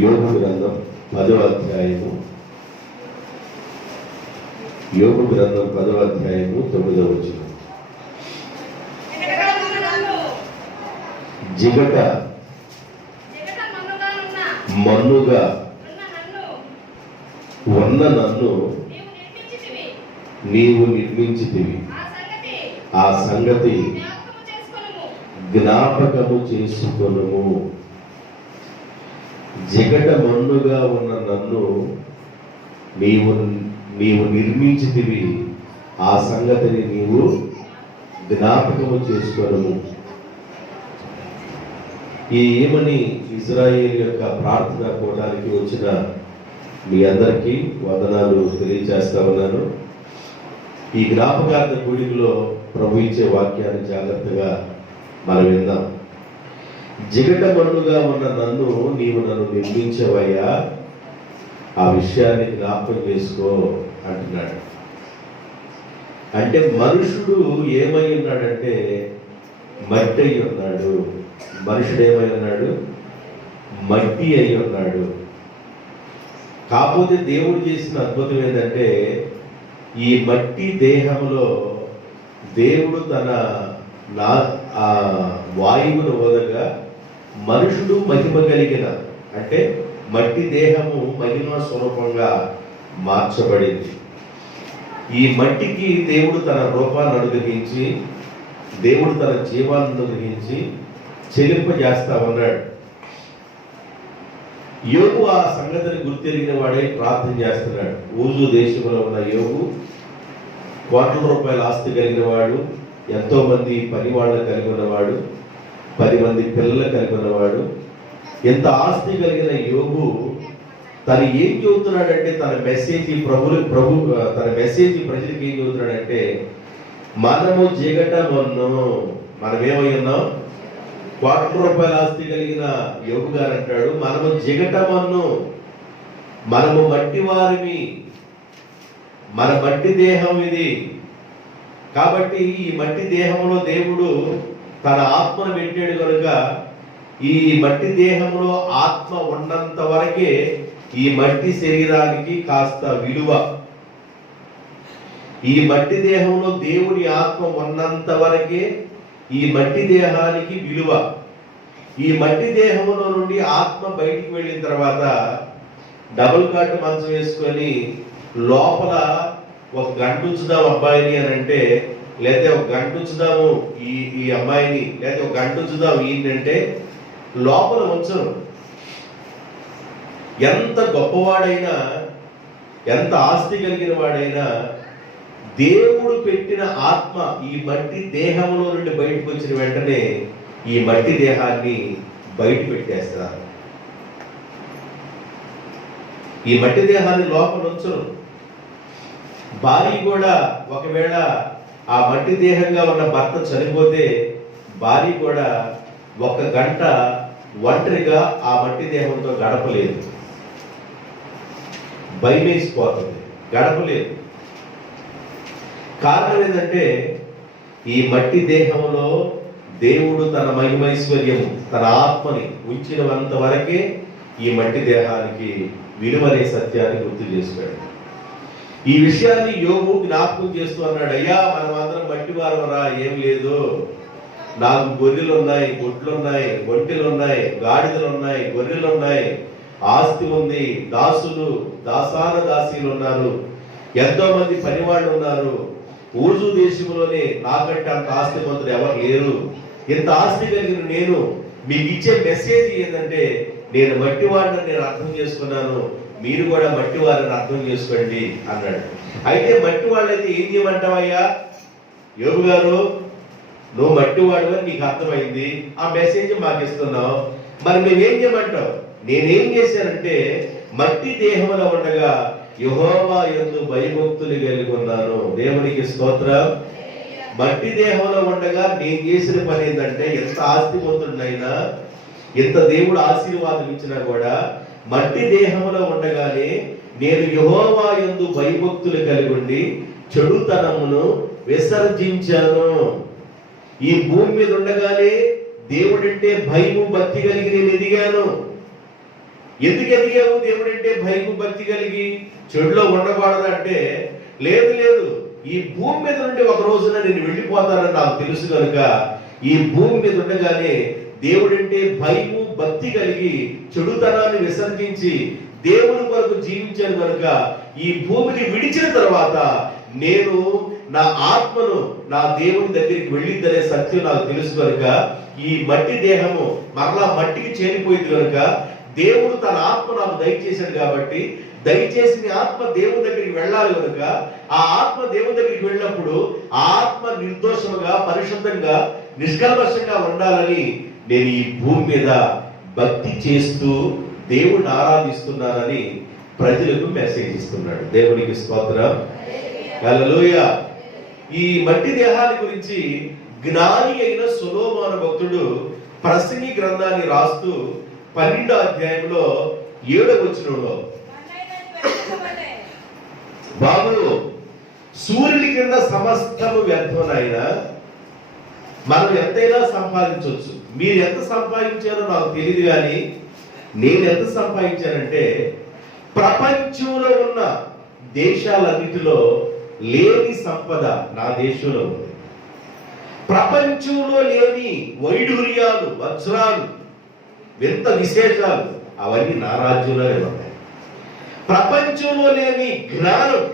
యోబు గ్రంథం 10వ అధ్యాయము. యోబు గ్రంథం 10వ అధ్యాయము 9వ వచనం. జిగట మన్నుగా ఉన్న నన్ను నీవు నిర్మించితివి, ఆ సంగతి జ్ఞాపకము చేసుకొనుము. జిగట మన్నుగా ఉన్న నన్ను నీవు నిర్మించితివి, ఆ సంగతిని నీవు జ్ఞాపకము చేసుకొనుము. ఈ ఏమని ఇజ్రాయేల్ యొక్క ప్రార్థన కోవడానికి వచ్చిన మీ అందరికీ వందనాలు తెలియజేస్తా ఉన్నాను. ఈ జ్ఞాపకార్థ కూడికలో ప్రభు ఇచ్చే వాక్యాన్ని జాగ్రత్తగా మనం విందాం. జిగట మన్నుగా ఉన్న నన్ను నీవు నన్ను నిర్మించవయ్యా, ఆ విషయాన్ని జ్ఞాపకం చేసుకో అంటున్నాడు. అంటే మనుషుడు ఏమై ఉన్నాడంటే మట్టి అయి ఉన్నాడు. మనుషుడు ఏమై ఉన్నాడు? మట్టి అయి ఉన్నాడు. కాకపోతే దేవుడు చేసిన అద్భుతం ఏంటంటే ఈ మట్టి దేహంలో దేవుడు తన వాయువును వదగా మనుషుడు మహిమ కలిగిన, అంటే మట్టి దేహము మహిమ స్వరూపంగా మార్చబడింది. ఈ మట్టికి దేవుడు తన రూపాన్ని అనుగ్రహించి, దేవుడు తన జీవాన్ని అనుగ్రహించి చెలింపజేస్తా ఉన్నాడు. యోబు ఆ సంగతిని గుర్తెరిగిన వాడే ప్రార్థన చేస్తున్నాడు. ఊజు దేశంలో ఉన్న యోబు కోట్ల రూపాయల ఆస్తి కలిగిన వాడు, ఎంతో మంది పని వాళ్ళని కలిగి ఉన్నవాడు, 10 మంది పిల్లలు కలిగి ఉన్నవాడు. ఎంత ఆస్తి కలిగిన యోబు తను ఏం చెబుతున్నాడంటే తన మెసేజ్ తన మెసేజ్ ప్రజలకు ఏం చెబుతున్నాడంటే మనము జిగట మన్ను, మనమేమై ఉన్నాం? కోట్ల రూపాయల ఆస్తి కలిగిన యోబు గారు అంటాడు మనము జిగట మన్ను, మనము మట్టి వారిమి, మన మట్టి దేహం ఇది. కాబట్టి ఈ మట్టి దేహంలో దేవుడు తన ఆత్మను పెట్టాడు కనుక ఈ మట్టి దేహంలో ఆత్మ ఉన్నంత వరకే ఈ మట్టి శరీరానికి కాస్త విలువ. ఈ మట్టి దేహంలో దేవుని ఆత్మ ఉన్నంత వరకే ఈ మట్టి దేహానికి విలువ. ఈ మట్టి దేహంలో నుండి ఆత్మ బయటికి వెళ్ళిన తర్వాత డబుల్ కాట్ మంచం వేసుకొని లోపల ఒక గంట ఉంచుదాం అబ్బాయిని అని అంటే, లేకపోతే ఒక గంట ఉంచుదాము ఈ అమ్మాయిని, లేకపోతే ఒక గంట ఉంచుదాం ఈయనంటే లోపల ఉంచరు. ఎంత గొప్పవాడైనా, ఎంత ఆస్తి కలిగిన వాడైనా దేవుడు పెట్టిన ఆత్మ ఈ మట్టి దేహంలో నుండి బయటకు వచ్చిన వెంటనే ఈ మట్టి దేహాన్ని బయట పెట్టేస్తారు. ఈ మట్టి దేహాన్ని లోపల ఉంచరు. భార్య కూడా ఒకవేళ ఆ మట్టి దేహంగా ఉన్న భర్త చనిపోతే భార్య కూడా 1 గంట ఒంటరిగా ఆ మట్టి దేహంతో గడపలేదు. భయమేసిపోతుంది, గడపలేదు. కారణం ఏంటంటే ఈ మట్టి దేహంలో దేవుడు తన మహిమైశ్వర్యము, తన ఆత్మని ఉంచినంత వరకే ఈ మట్టి దేహానికి విలువనే సత్యాన్ని గుర్తు చేశాడు. ఈ విషయాన్ని యోబు జ్ఞాపకం చేస్తూ అన్నాడు, అయ్యా మనం అందరం మట్టి వారమరా, ఏం లేదు, నాకు గొర్రెలు ఉన్నాయి, గుడ్లు ఉన్నాయి, ఒంటెలు ఉన్నాయి, గాడిదలు ఉన్నాయి, గొర్రెలు ఉన్నాయి, ఆస్తి ఉంది, దాసులు దాసీలు ఉన్నారు, ఎంతో మంది పనివాళ్ళు ఉన్నారు. ఊజు దేశంలోనే నాకంటే అంత ఆస్తిమంతులు ఎవరు లేరు. ఇంత ఆస్తి కలిగిన నేను మీకు ఇచ్చే మెసేజ్ ఏంటంటే నేను మట్టివాడిని నేను అర్థం చేసుకున్నాను, మీరు కూడా మట్టి వారిని అర్థం చేసుకోండి అన్నాడు. అయితే మట్టి వాళ్ళైతే ఏం చేయమంటావయ్యా? యోబు గారు, నువ్వు మట్టివాడు అని నీకు అర్థమైంది, ఆ మెసేజ్ మాకు ఇస్తున్నావు, మరి నువ్వేం చేయమంటావు? నేనేం చేశానంటే మట్టి దేహంలో ఉండగా యెహోవా యందు భయభక్తులు కలిగి ఉన్నాను. దేవునికి స్తోత్రం. మట్టి దేహంలో ఉండగా నేను చేసిన పని ఏంటంటే ఎంత ఆస్తిమంతుడినైనా, ఎంత దేవుడు ఆశీర్వాదం ఇచ్చినా కూడా మట్టి దేహంలో ఉండగానే నేను యెహోవా యందు భయభక్తులు కలిగి ఉండి చెడుతనమును విసర్జించాను. ఈ భూమి మీద ఉండగానే దేవుడంటే భయము భక్తి కలిగి నేను ఎదిగాను. ఎందుకు ఎదిగావు దేవుడు అంటే భయము భక్తి కలిగి, చెడులో ఉండకూడదు అంటే లేదు లేదు, ఈ భూమి మీద నుండి ఒక రోజున నేను వెళ్ళిపోతానని నాకు తెలుసు కనుక ఈ భూమి మీద ఉండగానే దేవుడంటే భయము భక్తి కలిగి చెడుతనాన్ని విసర్జించి దేవుని కొరకు జీవించాను కనుక ఈ భూమిని విడిచిన తర్వాత నేను నా ఆత్మను నా దేవుని దగ్గరికి వెళ్ళిద్దనే సత్యం నాకు తెలుసు కనుక ఈ మట్టి దేహము మరలా మట్టికి చేరిపోయింది కనుక దేవుడు తన ఆత్మ నాకు దయచేశాడు కాబట్టి దయచేసి నీ ఆత్మ దేవుని దగ్గరికి వెళ్ళాలి కనుక ఆ ఆత్మ దేవుని దగ్గరికి వెళ్ళినప్పుడు ఆ ఆత్మ నిర్దోషముగా పరిశుద్ధంగా నిష్కల్మషంగా ఉండాలని నేను ఈ భూమి మీద భక్తి చేస్తూ దేవుడిని ఆరాధిస్తున్నానని ప్రజలకు మెసేజ్ ఇస్తున్నాడు. దేవునికి స్తోత్రం, హల్లెలూయా. ఈ మట్టి దేహాన్ని గురించి జ్ఞాని అయిన సొలొమోను భక్తుడు ప్రసంగి గ్రంథాన్ని రాస్తూ 12వ అధ్యాయంలో 7వ వచనంలో, బాబు సూర్యుని కింద సమస్తము వ్యర్థమైనా మనం ఎంతైనా సంపాదించవచ్చు. మీరు ఎంత సంపాదించారో నాకు తెలియదు, కానీ నేను ఎంత సంపాదించానంటే ప్రపంచంలో ఉన్న దేశాలన్నిటిలో లేని సంపద నా దేశంలో ఉంది. ప్రపంచంలో లేని వైడూర్యాలు, వజ్రాలు, వింత విశేషాలు అవన్నీ నా రాజ్యంలోనే ఉన్నాయి. ప్రపంచంలో లేని జ్ఞానం,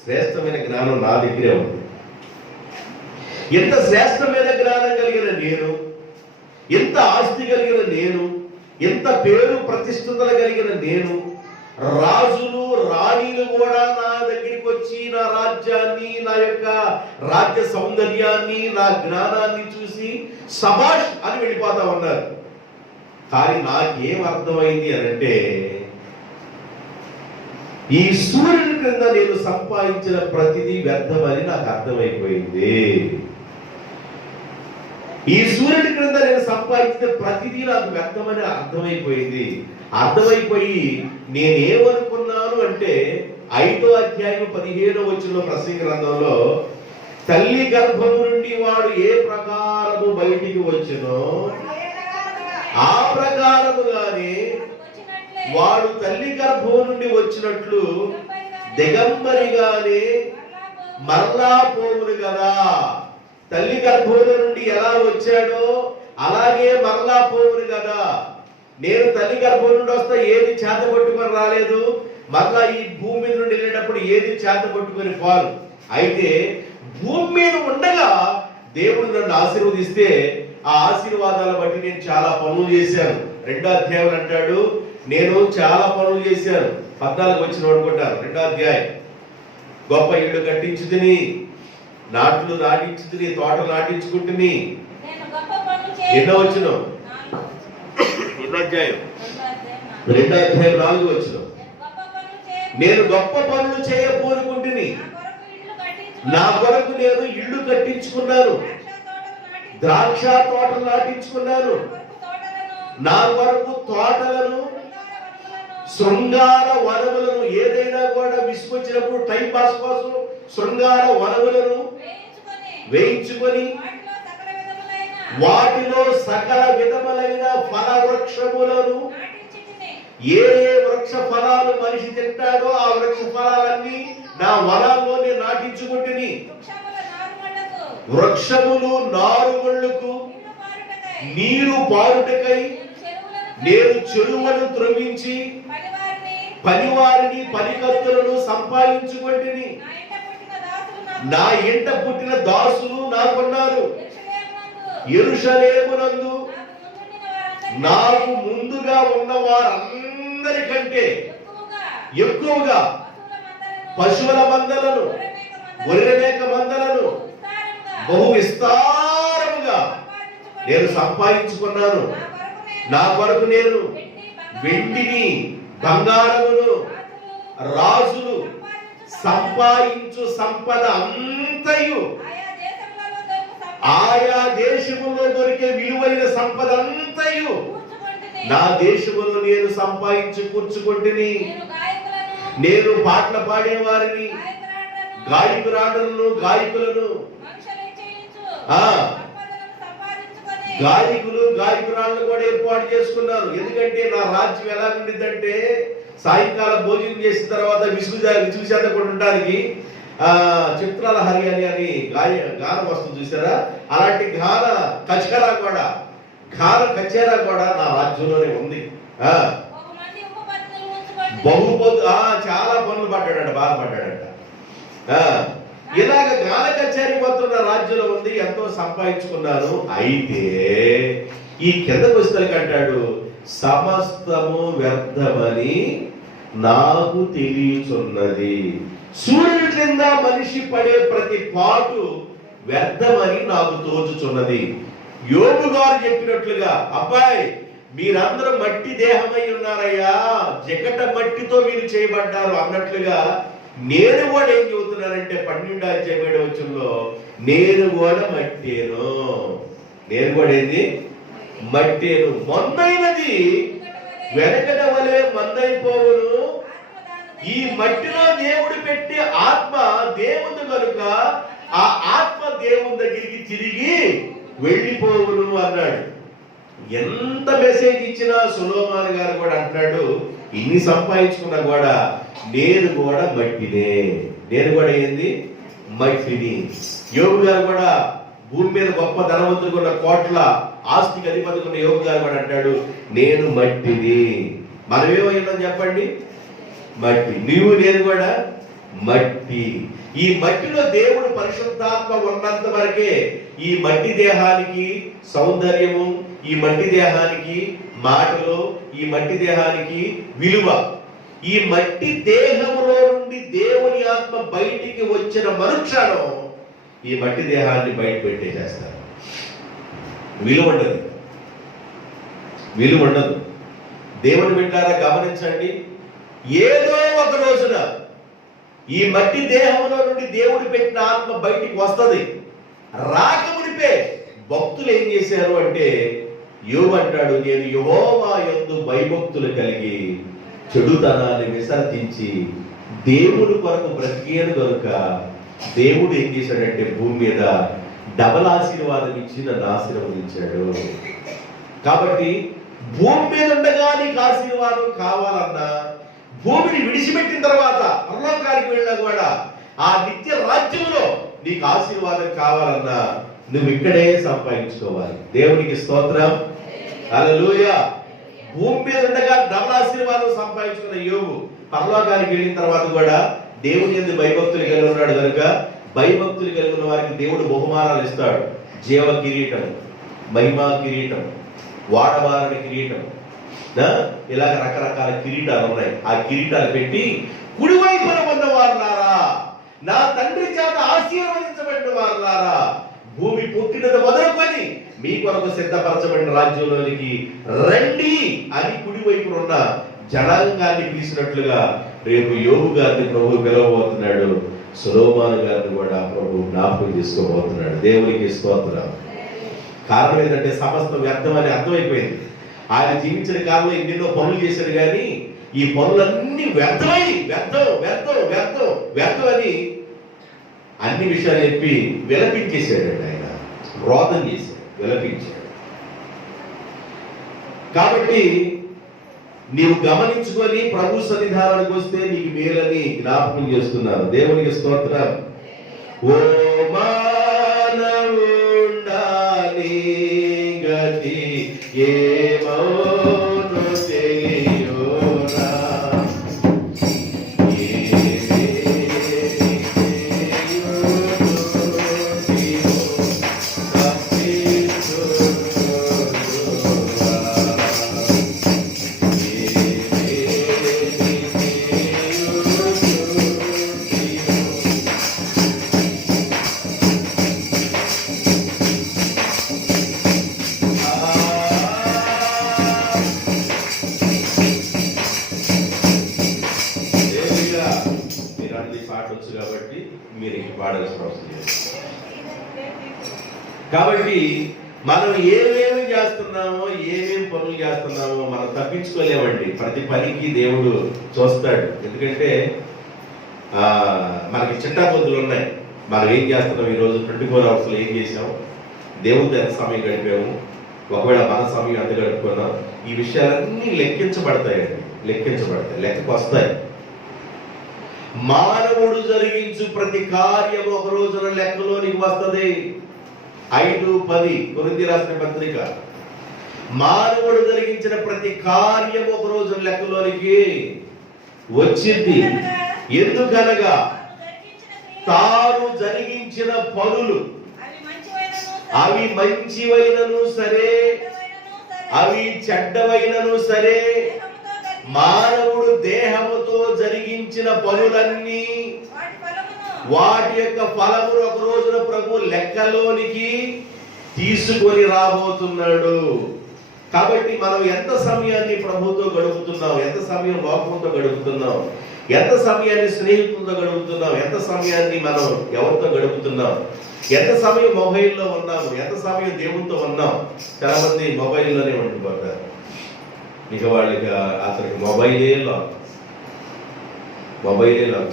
శ్రేష్టమైన జ్ఞానం నా దగ్గరే ఉంది. ఎంత శ్రేష్టమైన జ్ఞానం కలిగిన నేను, ఎంత ఆస్తి కలిగిన నేను, ఎంత పేరు ప్రతిష్ఠతలు కలిగిన నేను, రాజులు రాణిలు కూడా నా దగ్గరికి వచ్చి నా రాజ్యాన్ని, నా యొక్క రాజ్య సౌందర్యాన్ని, నా జ్ఞానాన్ని చూసి సబాష్ అని వెళ్ళిపోతా ఉన్నారు. కానీ నాకేం అర్థమైంది అనంటే ఈ సూర్యుని క్రింద నేను సంపాదించిన ప్రతిదీ వ్యర్థమని నాకు అర్థమైపోయింది. ఈ సూర్యుడి క్రింద నేను సంపాదించిన ప్రతిదీ నాకు వ్యర్థమని అర్థమైపోయింది. అర్థమైపోయి నేనేమనుకున్నాను అంటే 5వ అధ్యాయం 15వ వచనంలో ప్రసంగి గ్రంథంలో, తల్లి గర్భము నుండి వాడు ఏ ప్రకారము బయటికి వచ్చునో ఆ ప్రకారముగానే వాడు తల్లి గర్భం నుండి వచ్చినట్లు దిగంబరిగానే మరలా పోవును కదా. తల్లి గర్భంలో నుండి ఎలా వచ్చాడో అలాగే మరలా పోవును కదా. నేను తల్లి గర్భం నుండి వస్తా ఏది చేత పట్టుకొని రాలేదు, మరలా ఈ భూమి మీద నుండి వెళ్ళేటప్పుడు ఏది చేత పట్టుకొని పోను. అయితే భూమి మీద ఉండగా దేవుడు నన్ను ఆశీర్వదిస్తే ఆ ఆశీర్వాదాల బట్టి నేను చాలా పనులు చేశాను. 2వ అధ్యాయం అంటాడు, నేను చాలా పనులు చేశాను. 14 వచ్చిన అనుకుంటాను 2వ అధ్యాయం. గొప్ప ఇల్లు కట్టించుకుని, నాట్లు నాటించుకుని, తోటలు నాటించుకుంటుని. ఎన్నో వచ్చిన 2వ అధ్యాయం 4వ వచ్చిన, నేను గొప్ప పనులు చేయబోనుకుంటుని, నా కొరకు నేను ఇల్లు కట్టించుకున్నాను, ద్రాక్ష తోటలు నాటించుకున్నాను, నా కొరకు తోటలను, శృంగార వనములను, ఏదైనా కూడా విసుకొచ్చినప్పుడు టైం పాస్ కోసం శృంగార వనములను వేయించుకొని వాటిలో సకల విధములైన ఫల వృక్షములను, ఏ ఏ వృక్ష ఫలాలు మనిషి తింటాడో ఆ వృక్ష ఫలాలన్నీ నా వనాల్లోనే నాటించుకుంటుని, వృక్షములు నారుమళ్ళకు నీరు పారుటకై నేను చెరువులను త్రవ్వించి పనివారిని పనికత్తులను సంపాదించుకుంటుని, నా ఇంట పుట్టిన దాసులు నాకున్నారు. యెరూషలేమునందు నాకు ముందుగా ఉన్న వారందరికంటే ఎక్కువగా పశువుల మందలను, గొర్రె మేక మందలను బహు విస్తారముగా నేను సంపాదించుకున్నాను. నా కొరకు నేను వెండిని, బంగారమును, రాజులు సంపాదించు సంపద అంతయు, ఆయా దేశములో దొరికే విలువైన సంపద అంతయు నా దేశములో నేను సంపాదించి కూర్చుకుంటుని. నేను పాటలు పాడేవారిని, గాయకులను, గాయకులను గాయకులు గాయకురాలను కూడా ఏర్పాటు చేసుకున్నారు. ఎందుకంటే నా రాజ్యం ఎలా ఉండిద్దంటే సాయంకాలం భోజనం చేసిన తర్వాత విసుగు చెందకుండా ఉండడానికి చిత్రాల హరియాలి అని గానం వస్తుంది చూసారా, అలాంటి గాన కచేరా కూడా నా రాజ్యంలోనే ఉంది. చాలా పనులు పడ్డాడంట, బాధపడ్డాడంట. ఇలాగ గాన కచేరీ పోతున్న రాజ్యంలో ఉంది, ఎంతో సంపాదించుకున్నాను. అయితే ఈ కిందకు వస్తలకి అంటాడు, సమస్తము వ్యర్థమని నాకు తెలియచున్నది. సూర్యుడి క్రింద మనిషి పడే ప్రతి పాటు వ్యర్థమని నాకు తోచుచున్నది. యోబు గారు చెప్పినట్లుగా, అబ్బాయి మీరందరూ మట్టి దేహమై ఉన్నారయ్యా, జగట మట్టితో మీరు చేయబడ్డారు అన్నట్లుగా నేను కూడా ఏం చెబుతున్నానంటే 12వ అధ్యాయం 7వ వచనంలో నేను కూడా మట్టేను. నేను కూడా ఏంది? మట్టేను. మొన్నైనది వెనకట వలె మందైపోవును. ఈ మట్టిలో దేవుడు పెట్టే ఆత్మ దేవుడు కనుక ఆ ఆత్మ దేవుని దగ్గరికి తిరిగి వెళ్ళిపోవును అన్నాడు. ఎంత మెసేజ్ ఇచ్చినా సొలొమోను గారు కూడా అంటాడు, ఇన్ని సంపాదించుకున్నా కూడా నేను కూడా మట్టినే. నేను కూడా ఏంది? మట్టిని. యోబు గారు కూడా భూమి మీద గొప్ప ధనవంతులు ఉన్న కోట్ల ఆస్తికి అధిపతి ఉన్న యోబు గారు కూడా అంటాడు, నేను మట్టిని. మనం ఏమైనా చెప్పండి? మట్టి. నీవు నేను కూడా మట్టి. ఈ మట్టిలో దేవుడు పరిశుద్ధాత్మ ఉన్నంత వరకే ఈ మట్టి దేహానికి సౌందర్యము, ఈ మట్టి దేహానికి మాటలు, ఈ మట్టి దేహానికి విలువ. ఈ మట్టి దేహములో నుండి దేవుని ఆత్మ బయటికి వచ్చిన మరుక్షణం ఈ మట్టి దేహాన్ని బయట పెట్టేసేస్తారు. విలువ ఉండదు. దేవుని బిడ్డలారా గమనించండి, ఏదో ఒక రోజున ఈ మట్టి దేహంలో నుండి దేవుడు పెట్టిన ఆత్మ బయటికి వస్తుంది. రాకమునిపే భక్తులు ఏం చేశారు అంటే, యోబు అంటాడు, నేను యెహోవా యందు భయభక్తులు కలిగి చెడుతనాన్ని విసర్జించి దేవుడి కొరకు బ్రతికేను కనుక దేవుడు ఏం చేశాడంటే భూమి మీద డబల్ ఆశీర్వాదం ఇచ్చి నన్ను ఆశీర్వదించాడు. కాబట్టి భూమి మీద ఉండగా నీకు ఆశీర్వాదం కావాలన్నా, భూమిని విడిచిపెట్టిన తర్వాత పరలోకానికి వెళ్ళినా కూడా ఆ నిత్య రాజ్యంలో నీకు ఆశీర్వాదం కావాలన్నా నువ్వు ఇక్కడే సంపాదించుకోవాలి. దేవునికి స్తోత్రం, హల్లెలూయా. భూమి మీద ఉండగా డబల్ ఆశీర్వాదం సంపాదించుకున్న యోబు పరలోకానికి వెళ్ళిన తర్వాత కూడా దేవుని యందు భయభక్తులు కలిగి ఉన్నాడు కనుక భయభక్తులు కలిగి ఉన్న వారికి దేవుడు బహుమానాలు ఇస్తాడు. జీవ కిరీటం, మహిమా కిరీటం, వాడబారని కిరీటం, ఇలాగ రకరకాల కిరీటాలు ఉన్నాయి. ఆ కిరీటాలు పెట్టి కుడివైపున ఉన్న వారులారా, నా తండ్రి చేత ఆశీర్వదించబడిన వారులారా, భూమి పుట్టినది మొదలుకొని మీ కొరకు సిద్ధపరచబడిన రాజ్యంలోనికి రండి అని కుడివైపున ఉన్న జనాంగాన్ని పిలిచినట్లుగా రేపు యోబు గారిని ప్రభు పిలవబోతున్నాడు. సొలొమోను గారిని కూడా ప్రభు జ్ఞాపకం చేసుకోబోతున్నాడు. దేవునికి స్తోత్రం. కారణం ఏంటంటే సమస్తం వ్యర్థం అని అర్థమైపోయింది. ఆయన జీవించిన కాలంలో ఎన్నెన్నో పనులు చేశాడు, కానీ ఈ పనులన్నీ వ్యర్థమై వ్యర్థం అని అన్ని విషయాలు చెప్పి విలపించేశాడండి. ఆయన రోదన చేశాడు, విలపించాడు. కాబట్టి నీవు గమనించుకొని ప్రభు సన్నిధానానికి వస్తే నీకు మేలని జ్ఞాపకం చేస్తున్నాను. దేవునికి స్తోత్రం. ఓ మానవుండాలి గతి ఏమౌను తెలియోరా, కాబట్టి మీరు పాడాల్సిన అవసరం లేదు. కాబట్టి మనం ఏమేమి చేస్తున్నామో, ఏమేమి పనులు చేస్తున్నామో మనం తప్పించుకోలేమండి. ప్రతి పనికి దేవుడు చూస్తాడు. ఎందుకంటే మనకి చిట్టాపొద్దులు ఉన్నాయి. మనం ఏం చేస్తున్నాం, ఈరోజు 24 అవర్స్లో ఏం చేసాము, దేవుడితో ఎంత సమయం గడిపాము, ఒకవేళ మన సమయం ఎంత గడుపుకున్నా ఈ విషయాలన్నీ లెక్కించబడతాయండి, లెక్కించబడతాయి, లెక్కకు వస్తాయి. మానవుడు జరిగించు ప్రతి కార్యం ఒక రోజున లెక్కలోనికి వస్తుంది. 5:10 కొరింథీ రాసిన పత్రిక. మానవుడు జరిగించిన ప్రతి కార్యం ఒక రోజున లెక్కలోనికి వచ్చింది. ఎందుకనగా తాను జరిగించిన పనులు అవి మంచివైనను సరే, అవి చెడ్డవైనను సరే, మానవుడు దేహముతో జరిగించిన పనులన్నీ వాటి యొక్క ఫలమును ఒక రోజున ప్రభు లెక్కలోనికి తీసుకొని రాబోతున్నాడు. కాబట్టి మనం ఎంత సమయాన్ని ప్రభుతో గడుపుతున్నాం, ఎంత సమయం లోకంతో గడుపుతున్నాం, ఎంత సమయాన్ని స్నేహితులతో గడుపుతున్నాం, ఎంత సమయాన్ని మనం ఎవరితో గడుపుతున్నాం, ఎంత సమయం మొబైల్లో ఉన్నాము, ఎంత సమయం దేవునితో ఉన్నాం. చాలా మంది మొబైల్లోనే ఉండిపోతారు. ఇక వాళ్ళకి అతనికి మొబైలే లాక్,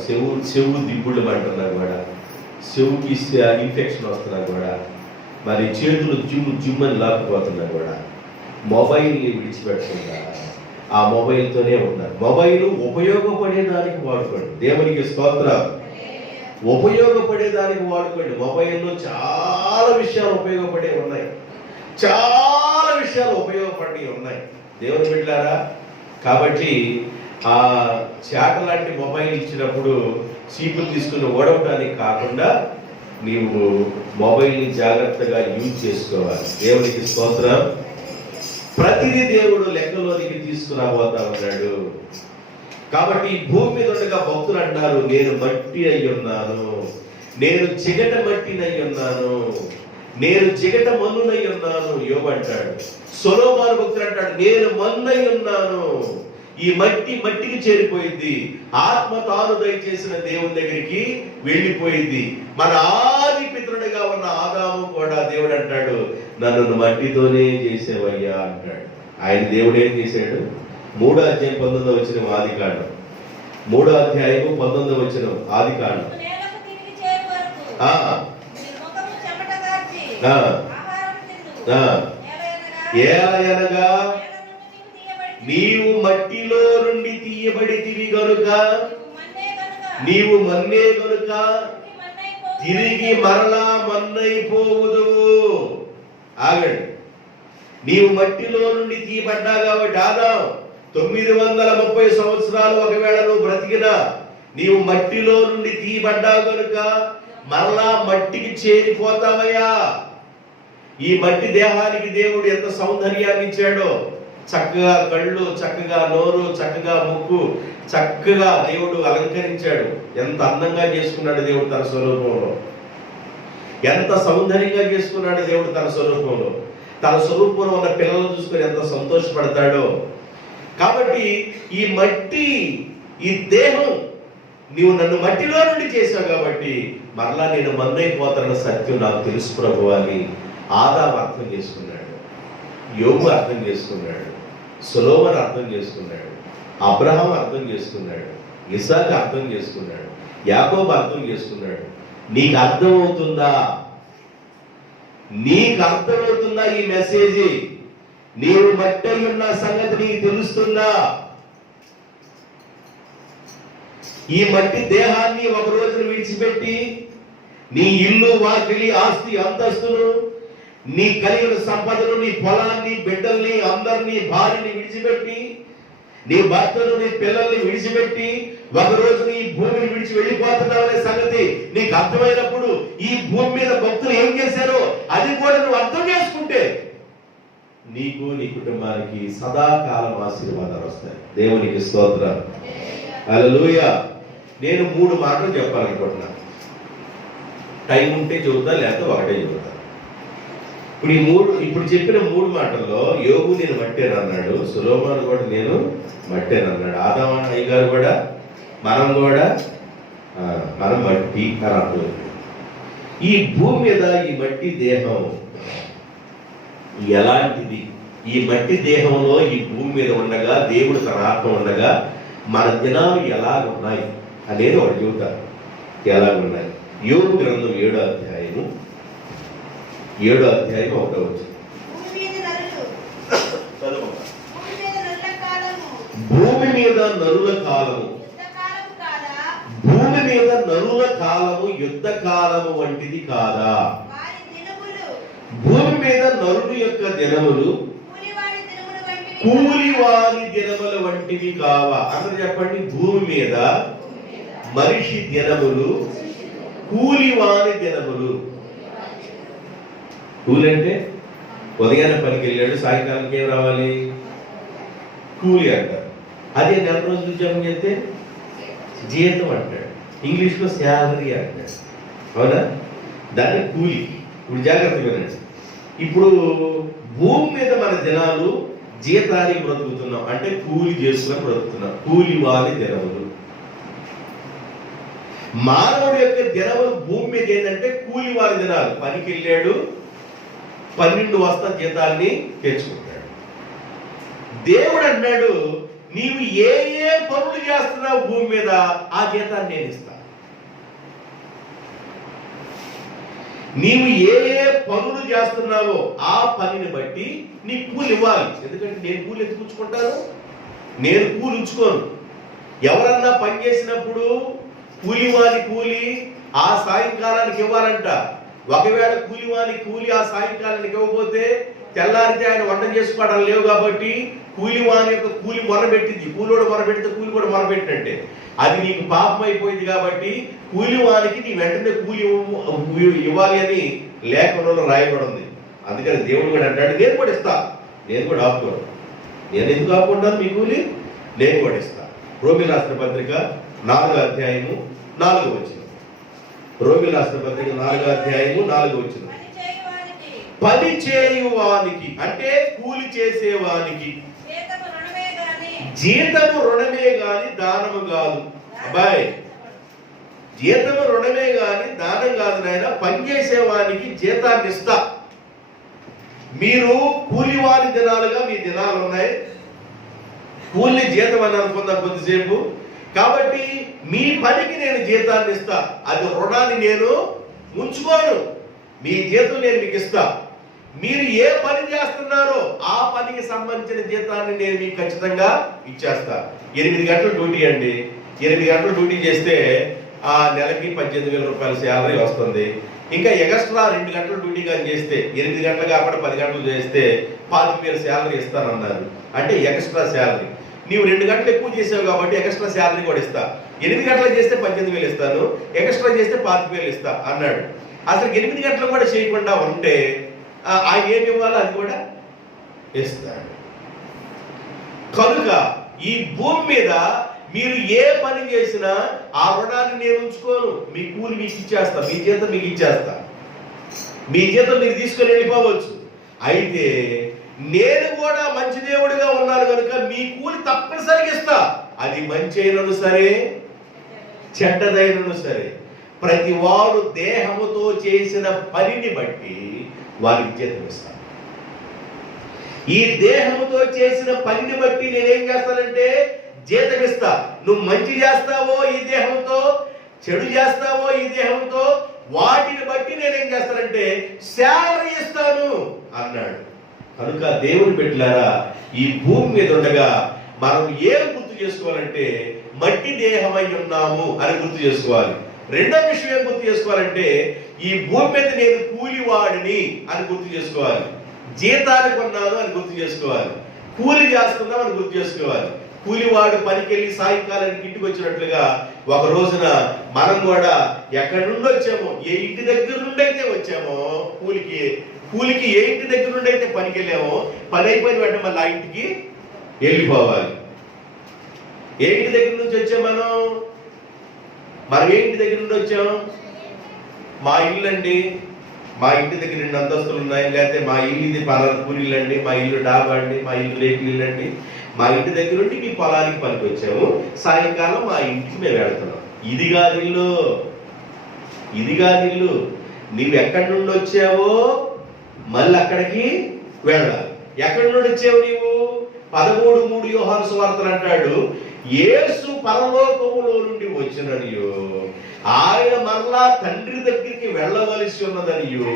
చెవు దిబ్బుళ్ళు అంటున్నారు కూడా, చెవుకి ఇస్తే ఇన్ఫెక్షన్ వస్తున్నారు కూడా, మరి చేతులు జిమ్మని లాక్కుపోతున్నారు కూడా. మొబైల్ని విడిచిపెట్టకుండా ఆ మొబైల్తోనే ఉన్నారు. మొబైల్ ఉపయోగపడేదానికి వాడుకోండి. దేవునికి స్తోత్రం. ఉపయోగపడేదానికి వాడుకోండి. మొబైల్లో చాలా విషయాలు ఉపయోగపడే ఉన్నాయి, చాలా విషయాలు ఉపయోగపడి ఉన్నాయి దేవుని బిడ్డలారా. కాబట్టి ఆ చాట లాంటి మొబైల్ ఇచ్చినప్పుడు చీపులు తీసుకుని ఓడవటానికి కాకుండా నీవు మొబైల్ని జాగ్రత్తగా యూజ్ చేసుకోవాలి. దేవునికి స్తోత్రం. ప్రతిదీ దేవుడు లెక్కలోనికి తీసుకురాబోతా ఉన్నాడు. కాబట్టి ఈ భూమి మీద ఉండగా భక్తులు అంటారు, నేను మట్టి అయి ఉన్నాను, నేను చిగట మట్టినై ఉన్నాను, నేను చిగట మన్నునై ఉన్నాను యోబు అంటాడు. సొలొమోను భక్తుడు అంటాడు, నేను మన్నై ఉన్నాను. ఈ మట్టికి చేరిపోయింది. ఆత్మ తాను దయచేసిన దేవుని దగ్గరికి వెళ్ళిపోయింది. మన ఆది పితరుడిగా ఉన్న ఆదాము కూడా దేవుడు అంటాడు, నన్ను మట్టితోనే చేసేవయ్యా అంటాడు. ఆయన దేవుడు ఏం చేశాడు? 3వ అధ్యాయం 19వ వచనం ఆదికాండం, 3వ అధ్యాయం 19వ వచనం ఆదికాండం. ఏలయనగా నీవు మట్టిలో నుండి తీయబడితివి గనుక, నీవు మన్నే గనుక తిరిగి మరలా మన్నైపోవుదువు. ఆగండి. నీవు మట్టిలో నుండి తీయబడ్డా కాబట్టి ఆదాం 930 సంవత్సరాలు ఒకవేళ నువ్వు బ్రతికినా నీవు మట్టిలో నుండి తీయబడ్డావు కనుక మరలా మట్టికి చేరిపోతావయ్యా. ఈ మట్టి దేహానికి దేవుడు ఎంత సౌందర్యాన్ని ఇచ్చాడో, చక్కగా కళ్ళు, చక్కగా నోరు, చక్కగా ముక్కు, చక్కగా దేవుడు అలంకరించాడు. ఎంత అందంగా చేసుకున్నాడు దేవుడు తన స్వరూపంలో, ఎంత సౌందర్యంగా చేసుకున్నాడు దేవుడు తన స్వరూపంలో. తన స్వరూపంలో ఉన్న పిల్లలను చూసుకొని ఎంత సంతోషపడతాడో. కాబట్టి ఈ మట్టి, ఈ దేహం, నీవు నన్ను మట్టిలో నుండి చేశావు కాబట్టి మరలా నేను మన్నైపోతానన్న సత్యం నాకు తెలుసు ప్రభు అని ఆదాము అర్థం చేసుకున్నాడు, యోబు అర్థం చేసుకున్నాడు, సొలొమోను అర్థం చేసుకున్నాడు, అబ్రహాం అర్థం చేసుకున్నాడు, ఇస్సాకు అర్థం చేసుకున్నాడు, యాకోబు అర్థం చేసుకున్నాడు. నీకు అర్థమవుతుందా? నీకు అర్థమవుతుందా ఈ మెసేజ్? నీవు మట్టి ఉన్న సంగతి నీకు తెలుస్తుందా? ఈ మట్టి దేహాన్ని ఒక రోజున విడిచిపెట్టి నీ ఇల్లు, వాకిలి, ఆస్తి, అంతస్తును, నీ కలిగిన సంపదను, నీ పొలాన్ని, బిడ్డల్ని, అందరినీ, భార్యని విడిచిపెట్టి, నీ భర్తను, నీ పిల్లల్ని విడిచిపెట్టి ఒక రోజు నీ భూమిని విడిచి వెళ్ళిపోతున్నావనే సంగతి నీకు అర్థమైనప్పుడు ఈ భూమి మీద భక్తులు ఏం చేశారో అది కూడా నువ్వు అర్థం చేసుకుంటే నీకు, నీ కుటుంబానికి సదాకాలం ఆశీర్వాదాలు వస్తాయి. దేవునికి స్తోత్రం. హల్లెలూయా. నేను 3 మాటలు చెప్పాలనుకుంటున్నా. టైం ఉంటే చెబుతా, లేకపోతే ఒకటే చెబుతా. ఇప్పుడు చెప్పిన 3 మాటల్లో యోబు నేను మట్టేను అన్నాడు, సొలొమోను కూడా నేను మట్టేను అన్నాడు, ఆదాము అయ్యగారు కూడా మనం మట్టి అని అర్థం. ఈ భూమి మీద ఈ మట్టి దేహం ఎలాంటిది? ఈ మట్టి దేహంలో ఈ భూమి మీద ఉండగా, దేవుడు తన ఆత్మ ఉండగా మన దినాలు ఎలాగున్నాయి అనేది ఒకటి చెబుతారు. ఎలాగున్నాయి? యోబు గ్రంథం 7వ అధ్యాయం 1వ వచనం. భూమి మీద నరుల కాలము, యుద్ధకాలము కాదా? భూమి మీద నరుల కాలము యుద్ధ కాలము వంటిది కాదా? వారి దినములు భూమి మీద నరుల యొక్క దినములు కూలివాడి దినములు వంటివి కూలివారి దినముల వంటివి కావా? అందరూ చెప్పండి. భూమి మీద మనిషి దినములు కూలివారి దినములు. కూలి అంటే ఉదయాన్నే పనికి వెళ్ళాడు, సాయంకాలంకి ఏం రావాలి? కూలి అంటారు. అదే నెల రోజులు ఉద్యోగం చేస్తే జీతం అంటాడు. ఇంగ్లీష్లో శాలరీ అంటాడు. అవునా? దాన్ని కూలి. ఇప్పుడు జాగ్రత్త వినండి. ఇప్పుడు భూమి మీద మన దినాలు జీతానికి బ్రతుకుతున్నాం, అంటే కూలి చేసుకుని బ్రతుకుతున్నాం. కూలి వారి దినములు. మానవుడి యొక్క దినములు భూమి మీద ఏంటంటే కూలి వారి దినాలు. పనికి వెళ్ళాడు, 12 వస్తా జీతాన్ని తెచ్చుకుంటాడు. దేవుడు అన్నాడు, నీవు ఏ ఏ పనులు చేస్తున్నావు భూమి మీద ఆ జీతాన్ని నేను ఇస్తా. నీవు ఏ ఏ పనులు చేస్తున్నావో ఆ పనిని బట్టి నీ కూలి ఇవ్వాలి. ఎందుకంటే నేను కూలి ఎందుకు ఉంచుకుంటాను? నేను కూలి ఉంచుకోను. ఎవరన్నా పని చేసినప్పుడు కూలివాని కూలి ఆ సాయంకాలానికి ఇవ్వాలంట. ఒకవేళ కూలివాని కూలి ఆ సాయంకాలానికి ఇవ్వకపోతే తెల్లారితే ఆయన వంట చేసుకోవడం లేవు కాబట్టి కూలివాని యొక్క కూలి మొరబెట్టింది. కూలోడు మొరబెడితే కూలి కూడా మొరబెట్టినట్టే. అది నీకు పాపం అయిపోయింది కాబట్టి కూలివానికి నీ వెంటనే కూలి ఇవ్వాలి అని లేఖనంలో రాయబడింది. అందుకని దేవుడు కూడా అంటాడు, నేను కూడా ఇస్తా. నేను కూడా ఆపుకోను. నేను ఎందుకు ఆపుకుంటాను? మీ కూలి నేను కూడా ఇస్తా. రోమిలు రాసిన పత్రిక 4వ అధ్యాయము 4వ వచనం. రోమిలు రాసిన పత్రిక 4వ అధ్యాయము 4వ వచనం. పని చేయువానికి అంటే కూలి చేసేవానికి జీతము రుణమే గాని దానము కాదు. అబ్బాయి, జీతము రుణమే గాని దానం కాదు నాయన. పని చేసేవానికి జీతాన్ని ఇస్తా. మీరు కూలివారి దినాలుగా మీ దినాలు ఉన్నాయి. కూలి జీతం అని అనుకుందాం కొద్దిసేపు. కాబట్టి మీ పనికి నేను జీతాన్ని ఇస్తా. అది రుణాన్ని నేను ఉంచుకోను. మీ జీతం నేను మీకు ఇస్తా. మీరు ఏ పని చేస్తున్నారో ఆ పనికి సంబంధించిన జీతాన్ని నేను మీకు ఖచ్చితంగా ఇచ్చేస్తా. 8 గంటల డ్యూటీ అండి. 8 గంటలు డ్యూటీ చేస్తే ఆ నెలకి 18,000 రూపాయల శాలరీ వస్తుంది. ఇంకా ఎక్స్ట్రా 2 గంటల డ్యూటీ కానీ చేస్తే 8 గంటలు కాకుండా 10 గంటలు చేస్తే 25,000 శాలరీ ఇస్తానన్నారు. అంటే ఎక్స్ట్రా శాలరీ. నీవు 2 గంటలు ఎక్కువ చేసావు కాబట్టి ఎక్స్ట్రా శాలరీ కూడా ఇస్తా. 8 గంటలు చేస్తే 18,000 ఇస్తాను, ఎక్స్ట్రా చేస్తే 25,000 ఇస్తా అన్నాడు. అసలు 8 గంటలు కూడా చేయకుండా ఉంటే ఆయన ఏమి ఇవ్వాలో అది కూడా ఇస్తాడు. కనుక ఈ భూమి మీద మీరు ఏ పని చేసినా ఆ రుణాన్ని నేను ఉంచుకోను. మీ కూలి మీకు ఇచ్చేస్తా, మీ జీతం మీకు ఇచ్చేస్తా. మీ జీతం మీరు తీసుకొని వెళ్ళిపోవచ్చు. అయితే నేను కూడా మంచి దేవుడిగా ఉన్నాను కనుక మీ కూలి తప్పనిసరిగా ఇస్తా. అది మంచి అయినను సరే చెడ్డదైనను సరే ప్రతి వాడు దేహముతో చేసిన పనిని బట్టి వారికి జీతం ఇస్తాను. ఈ దేహముతో చేసిన పనిని బట్టి నేనేం చేస్తానంటే జీతం ఇస్తా. నువ్వు మంచి చేస్తావో ఈ దేహంతో, చెడు చేస్తావో ఈ దేహంతో, వాటిని బట్టి నేనేం చేస్తానంటే శాలరీ ఇస్తాను అన్నాడు. కనుక దేవుని బిడ్డలారా, ఈ భూమి మీద ఉండగా మనం ఏం గుర్తు చేసుకోవాలంటే మట్టి దేహమై ఉన్నాము అని గుర్తు చేసుకోవాలి. రెండో విషయం ఏం గుర్తు చేసుకోవాలంటే ఈ భూమి మీద నేను కూలివాడిని అని గుర్తు చేసుకోవాలి. జీతానికి ఉన్నాను అని గుర్తు చేసుకోవాలి. కూలి చేస్తున్నాం అని గుర్తు చేసుకోవాలి. కూలివాడు పనికెళ్ళి సాయంకాలానికి ఇంటికి వచ్చినట్లుగా ఒక రోజున మనం కూడా ఎక్కడి నుండి వచ్చామో, ఏ ఇంటి దగ్గర నుండి అయితే వచ్చామో కూలికి ఏ ఇంటి దగ్గర నుండి అయితే పనికి వెళ్ళామో, పని అయిపోయిన వెంటనే మళ్ళీ ఆ ఇంటికి వెళ్ళిపోవాలి. ఏ ఇంటి దగ్గర నుంచి వచ్చాం మనం ఏ ఇంటి దగ్గర నుండి వచ్చాం? మా ఇల్లు అండి, మా ఇంటి దగ్గర 2 అంతస్తులు ఉన్నాయి, లేకపోతే మా ఇల్లు ఇది పూరిల్లు అండి, మా ఇల్లు డాబా అండి, మా ఇల్లు రేకులు ఇల్లు అండి. మా ఇంటి దగ్గర నుండి మీ పొలానికి పనికి వచ్చాము, సాయంకాలం మా ఇంటికి మేము వెళ్తున్నాం. ఇది కాదు ఇల్లు. నువ్వు ఎక్కడి నుండి వచ్చావో మళ్ళీ అక్కడికి వెళ్ళాలి. ఎక్కడి నుండి వచ్చావు నీవు? 13:3 యోహాను సువార్తలు అంటాడు, యేసు పరలోకములో నుండి వచ్చిననియో, ఆయన మరలా తండ్రి దగ్గరికి వెళ్ళవలసి ఉన్నదనియో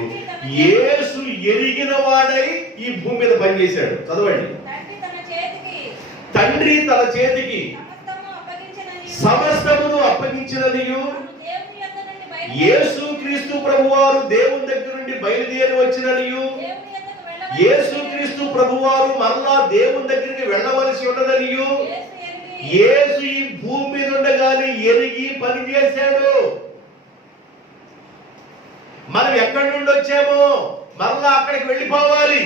యేసు ఎరిగిన వాడై ఈ భూమి మీద పనిచేశాడు. చదవండి. తండ్రి తన చేతికి సమస్తమును అప్పగించిననియు యేసుక్రీస్తు ప్రభువారు దేవుని దగ్గర నుండి బయలుదేరి వచ్చిననియు యేసుక్రీస్తు ప్రభువారు మరలా దేవుని దగ్గరికి వెళ్ళవలసి ఉన్నదనియు యేసు ఈ భూమి మీద ఉండగానే ఎరిగి పని చేశాడు. మనం ఎక్కడి నుండి వచ్చామో మరలా అక్కడికి వెళ్ళిపోవాలి.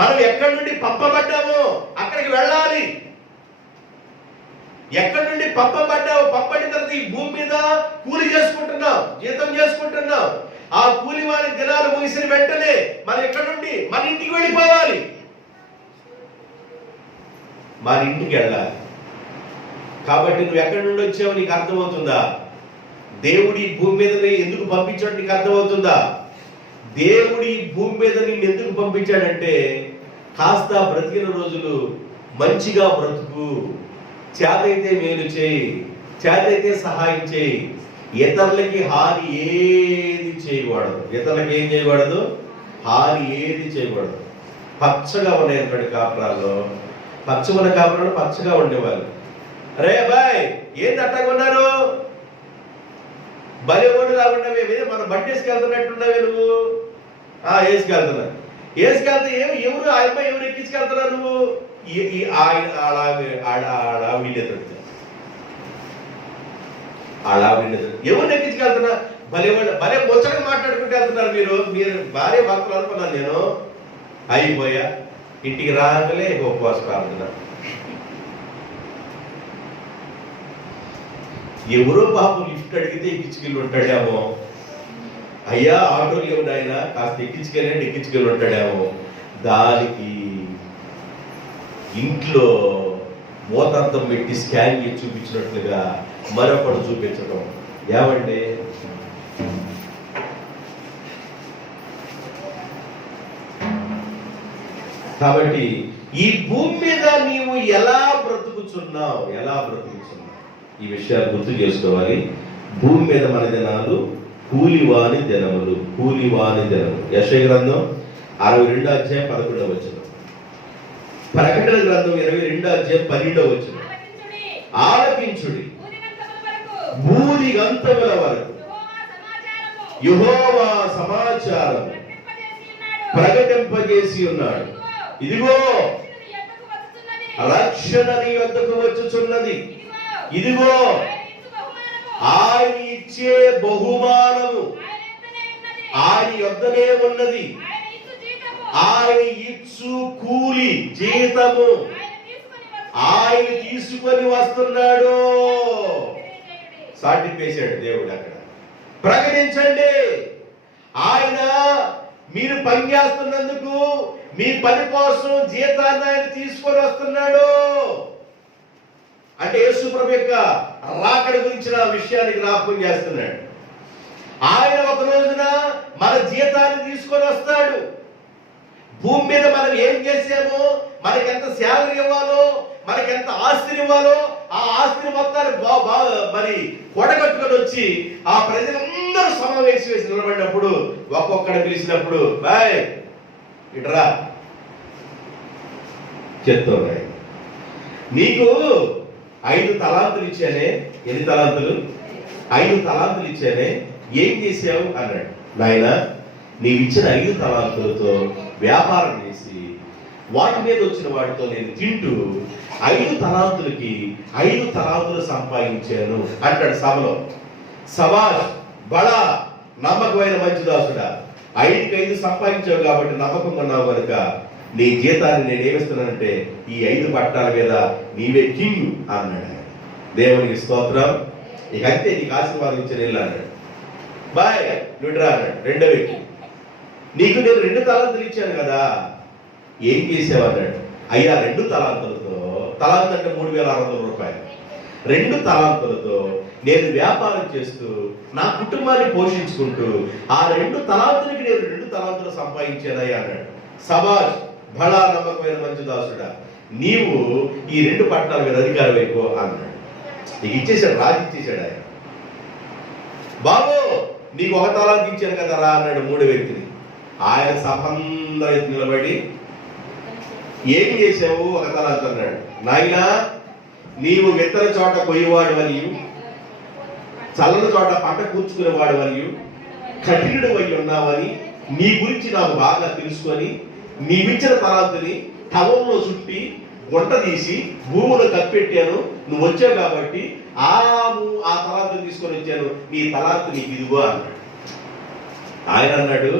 మనం ఎక్కడి నుండి పంపబడ్డామో అక్కడికి వెళ్ళాలి. ఎక్కడి నుండి పంపబడ్డావు, పంపడిన తర్వాత ఈ భూమి మీద కూలి చేసుకుంటున్నావు, జీతం చేసుకుంటున్నావు. ఆ కూలి వారి దినాలు ముగిసిన వెంటనే మనం ఎక్కడి నుండి మన ఇంటికి వెళ్ళిపోవాలి, మన ఇంటికి వెళ్ళాలి. కాబట్టి నువ్వు ఎక్కడి నుండి వచ్చావు నీకు అర్థమవుతుందా? దేవుడి భూమి మీద ఎందుకు పంపించాడు నీకు అర్థమవుతుందా? దేవుడి భూమి మీద నిన్ను ఎందుకు పంపించాడంటే కాస్త బ్రతికిన రోజులు మంచిగా బ్రతుకు, చేతైతే మేలు చేయి, చేతైతే సహాయం చేయి, ఇతరులకి హాని ఏది చేయకూడదు. ఇతరులకి ఏం చేయకూడదు? హాని ఏది చేయకూడదు. పచ్చగా ఉన్నాయి కాపురాల్లో, పచ్చమన్న కాపురాలు పచ్చగా ఉండేవాళ్ళు. అరే బాయ్ ఏంది అట్టగా ఉన్నారు, బలి ఒడు రాకుండా మనం బండి వేసుకెళ్తున్నట్టున్నావే నువ్వు. వేసుకెళ్తున్నా, వేసుకెళ్తే ఎవరు ఆ అమ్మాయి ఎవరు ఎక్కించుకెళ్తున్నా నువ్వు? ఎవరు ఎక్కించుకెళ్తున్నా? భలే భలే ముచ్చటగా మాట్లాడుకుంటూ వెళ్తున్నారు మీరు భార్య భర్తలు అనుకున్నాను నేను. అయిపోయా ఇంటికి రాగలే ఉపవాస ప్రార్థన. ఎవరో పాపం లిఫ్ట్ అడిగితే ఎక్కించుకెళ్ళి ఉంటాడేమో. అయ్యా ఆటోలు ఎవరు ఆయన కాస్త ఎక్కించుకెళ్ళి ఉంటాడేమో. దానికి ఇంట్లో మోతార్థం పెట్టి స్కాన్ చేసి చూపించినట్లుగా మరొకడు చూపించడం. ఏమండి కాబట్టి ఈ భూమి మీద నీవు ఎలా బ్రతుకుచున్నావు, ఈ విషయాలు గుర్తు చేసుకోవాలి. భూమి మీద మన దినాలు కూలివాని దినములు. యెషయా గ్రంథం 62 అధ్యాయం 11వ వచనం, ప్రకటన గ్రంథం 22 అధ్యాయం 12వ వచనం. ఆలకించుడి భూదిగంతముల వరకు యెహోవా సమాచారం ప్రకటింపజేసి ఉన్నాడు. ఇదిగో రక్షణ నీ వద్దకు వచ్చుచున్నది. ఇదిగో ఆయన ఇచ్చే బహుమానము ఆయన యొద్దనే ఉన్నది. ఆయన ఇచ్చు కూలి జీతము ఆయన తీసుకొని వస్తున్నాడు. సాటింపేశాడు దేవుడు అక్కడ. ప్రకటించండి, ఆయన మీరు పని చేస్తున్నందుకు మీ పని కోసం జీతాన్ని ఆయన తీసుకొని వస్తున్నాడు. అంటే యేసు ప్రభు యొక్క రాకడ గురించిన విషయాన్ని జ్ఞాపకం చేస్తున్నాడు. ఆయన ఒక రోజున మన జీతాన్ని తీసుకొని వస్తాడు. భూమి మీద మనం ఏం చేసామో, మనకి ఎంత శాలరీ ఇవ్వాలో, మనకి ఎంత ఆస్తిని ఇవ్వాలో, ఆ ఆస్తిని మొత్తాన్ని మరి కొడగట్టుకొని వచ్చి ఆ ప్రజలందరూ సమావేశం వేసి నిలబడినప్పుడు ఒక్కొక్కడు పిలిచినప్పుడు బాయ్ ఇట్రా చెప్తున్నాయి. నీకు 5 తలాంతులు ఇచ్చానే. ఎన్ని తలాంతులు? 5 తలాంతులు ఇచ్చానే, ఏం చేసావు అన్నాడు. నాయన నీవు ఇచ్చిన 5 తలాంతులతో వ్యాపారం చేసి వాటి మీద వచ్చిన వాటితో నేను తింటూ 5 తలాంతులకి 5 తలాంతులు సంపాదించాను అంటాడు సభలో. సవాష్ బడా నమ్మకమైన మంచి దాసుడా, 5కి 5 సంపాదించావు కాబట్టి నమ్మకం ఉన్నావు కనుక నీ జీతాన్ని నేను ఏమిస్తున్నానంటే ఈ 5 పట్టాల మీద నీవే కింగ్ అన్నాడు. దేవునికి స్తోత్రం. ఇక అంతే, నీకు ఆశీర్వాదం ఇచ్చిన ఇల్లు అన్నాడు. బాయ్ నువ్వురా అన్నాడు. రెండో వ్యక్తి, నీకు నేను 2 తలాంతులు ఇచ్చాను కదా, ఏం చేసావు అన్నాడు. అయ్యా 2 తలాంతులతో, తలాంతు అంటే 3600 రూపాయలు, 2 తలాంతులతో నేను వ్యాపారం చేస్తూ నా కుటుంబాన్ని పోషించుకుంటూ ఆ 2 తలాంతులకి నేను 2 తలాంతులు సంపాదించానయ్యా అన్నాడు. సబాష్ బడా నమ్మకమైన మంచి దాసుడా, నీవు ఈ 2 పట్టణాల మీద అధికారం అయిపో అన్నాడు. నీకు ఇచ్చేసాడు, రాజు ఇచ్చేసాడు ఆయన. బాబు నీకు 1 తలాంతు ఇచ్చాను కదా రా అన్నాడు 3వ వ్యక్తిని. ఆయన సభందరూ నిలబడి ఏం చేసావు? ఒక తలాంతు అన్నాడు. నాయనా, నీవు విత్తన చోట కొయ్యవాడు మరియు చల్లని చోట పంట కూర్చుకునేవాడు మరియు కఠినుడు అయి ఉన్నావని నీ గురించి నాకు బాగా తెలుసుకొని నీవిచ్చిన తలాంతుని టవంలో చుట్టి గుంట తీసి భూములు కప్పెట్టాను. నువ్వు వచ్చావు కాబట్టి ఆ తలాంతుని తీసుకొని వచ్చాను. నీ తలాంతు నీకు ఇదిగో అన్నాడు. ఆయన అన్నాడు,